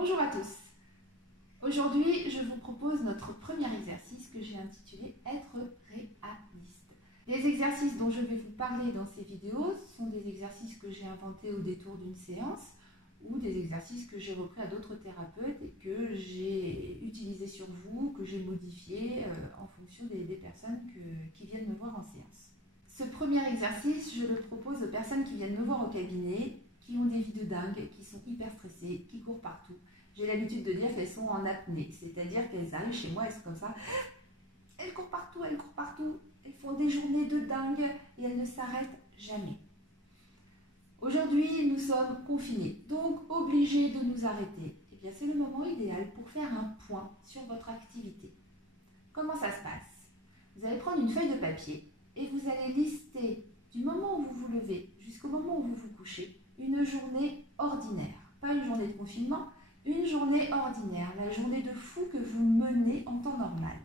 Bonjour à tous. Aujourd'hui, je vous propose notre premier exercice que j'ai intitulé « Être réaliste ». Les exercices dont je vais vous parler dans ces vidéos sont des exercices que j'ai inventés au détour d'une séance ou des exercices que j'ai repris à d'autres thérapeutes et que j'ai utilisés sur vous, que j'ai modifiés en fonction des personnes qui viennent me voir en séance. Ce premier exercice, je le propose aux personnes qui viennent me voir au cabinet, qui ont des vies de dingue, qui sont hyper stressées, qui courent partout. J'ai l'habitude de dire qu'elles sont en apnée, c'est-à-dire qu'elles arrivent chez moi, elles sont comme ça, elles courent partout, elles font des journées de dingue et elles ne s'arrêtent jamais. Aujourd'hui, nous sommes confinés, donc obligés de nous arrêter. Eh bien, c'est le moment idéal pour faire un point sur votre activité. Comment ça se passe? Vous allez prendre une feuille de papier et vous allez lister du moment où vous vous levez jusqu'au moment où vous vous couchez une journée ordinaire, pas une journée de confinement, une journée ordinaire, la journée de fou que vous menez en temps normal.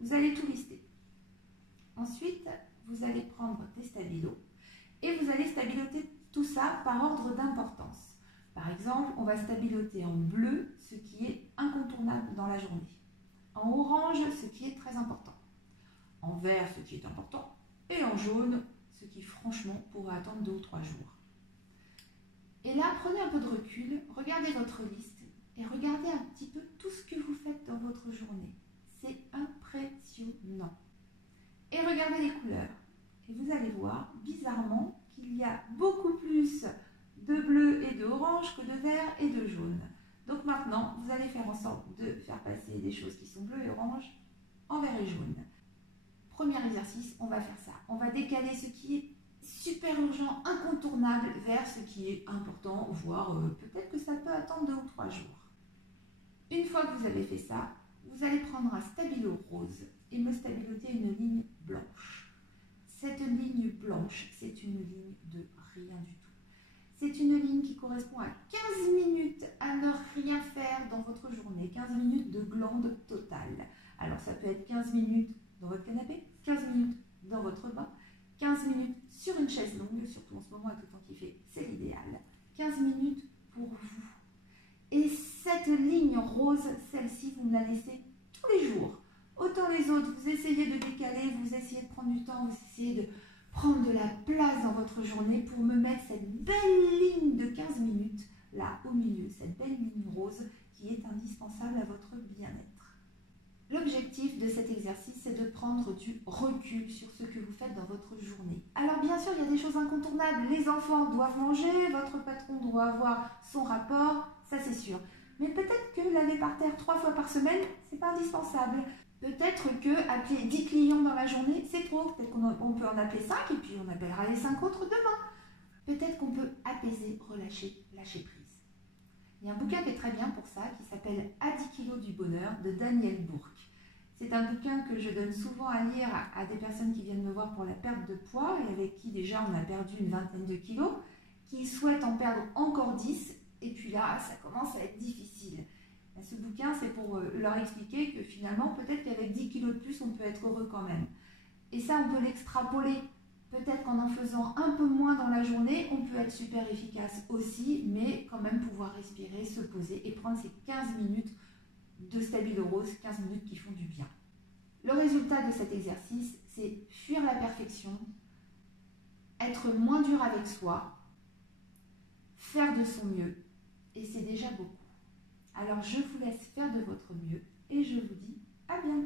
Vous allez tout lister. Ensuite, vous allez prendre des stabilos et vous allez stabiloter tout ça par ordre d'importance. Par exemple, on va stabiloter en bleu ce qui est incontournable dans la journée, en orange ce qui est très important, en vert ce qui est important et en jaune ce qui franchement pourrait attendre 2 ou 3 jours. Et là, prenez un peu de recul, regardez votre liste et regardez un petit peu tout ce que vous faites dans votre journée. C'est impressionnant. Et regardez les couleurs. Et vous allez voir, bizarrement, qu'il y a beaucoup plus de bleu et d'orange que de vert et de jaune. Donc maintenant, vous allez faire en sorte de faire passer des choses qui sont bleues et oranges en vert et jaune. Premier exercice, on va faire ça. On va décaler ce qui est super urgent, incontournable, vers ce qui est important, voire peut-être que ça peut attendre 2 ou 3 jours. Une fois que vous avez fait ça, vous allez prendre un stabilo rose et me stabiloter une ligne blanche. Cette ligne blanche, c'est une ligne de rien du tout. C'est une ligne qui correspond à 15 minutes à ne rien faire dans votre journée, 15 minutes de glande totale. Alors ça peut être 15 minutes dans votre canapé, 15 minutes dans votre bain, 15 minutes sur une chaise longue, surtout en ce moment avec le temps qu'il fait, c'est l'idéal. 15 minutes pour vous. Et cette ligne rose, celle-ci, vous me la laissez tous les jours. Autant les autres, vous essayez de décaler, vous essayez de prendre du temps, vous essayez de prendre de la place dans votre journée pour me mettre cette belle ligne de 15 minutes, là au milieu, cette belle ligne rose qui est indispensable à votre bien-être. L'objectif de cet exercice, c'est de prendre du recul sur ce que vous faites dans votre journée. Alors bien sûr, il y a des choses incontournables. Les enfants doivent manger, votre patron doit avoir son rapport, ça c'est sûr. Mais peut-être que laver par terre 3 fois par semaine, c'est pas indispensable. Peut-être que appeler 10 clients dans la journée, c'est trop. Peut-être qu'on peut en appeler 5 et puis on appellera les 5 autres demain. Peut-être qu'on peut apaiser, relâcher, lâcher prise. Il y a un bouquin qui est très bien pour ça, qui s'appelle « À 10 kilos du bonheur » de Daniel Bourque. C'est un bouquin que je donne souvent à lire à des personnes qui viennent me voir pour la perte de poids et avec qui déjà on a perdu une vingtaine de kilos, qui souhaitent en perdre encore 10 et puis là ça commence à être difficile. Ce bouquin c'est pour leur expliquer que finalement peut-être qu'avec 10 kilos de plus on peut être heureux quand même. Et ça on peut l'extrapoler. Peut-être qu'en faisant un peu moins dans la journée, on peut être super efficace aussi, mais quand même pouvoir respirer, se poser et prendre ces 15 minutes de stabilo rose, 15 minutes qui font du bien. Le résultat de cet exercice, c'est fuir la perfection, être moins dur avec soi, faire de son mieux, et c'est déjà beaucoup. Alors je vous laisse faire de votre mieux et je vous dis à bientôt.